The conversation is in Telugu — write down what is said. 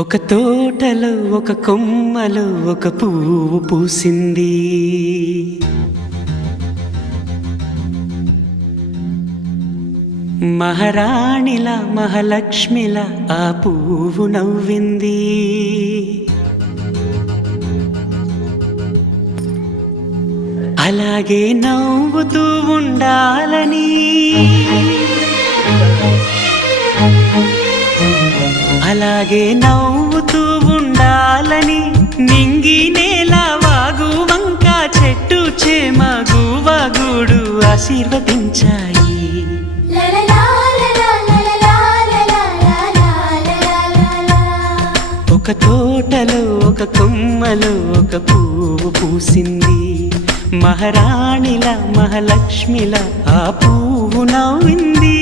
ఒక తోటలో ఒక కొమ్మలో ఒక పువ్వు పూసింది. మహారాణిలా మహాలక్ష్మిలా ఆ పువ్వు నవ్వింది. అలాగే నవ్వుతూ ఉండాలని, అలాగే నవ్వుతూ ఉండాలని నింగి నేల వాగు వంక చెట్టు చేమ గువగూడు ఆశీర్వదించాయి. ఒక తోటలో ఒక కొమ్మలో ఒక పువ్వు పూసింది. మహారాణిలా మహాలక్ష్మిలా ఆ పువ్వు నవ్వింది.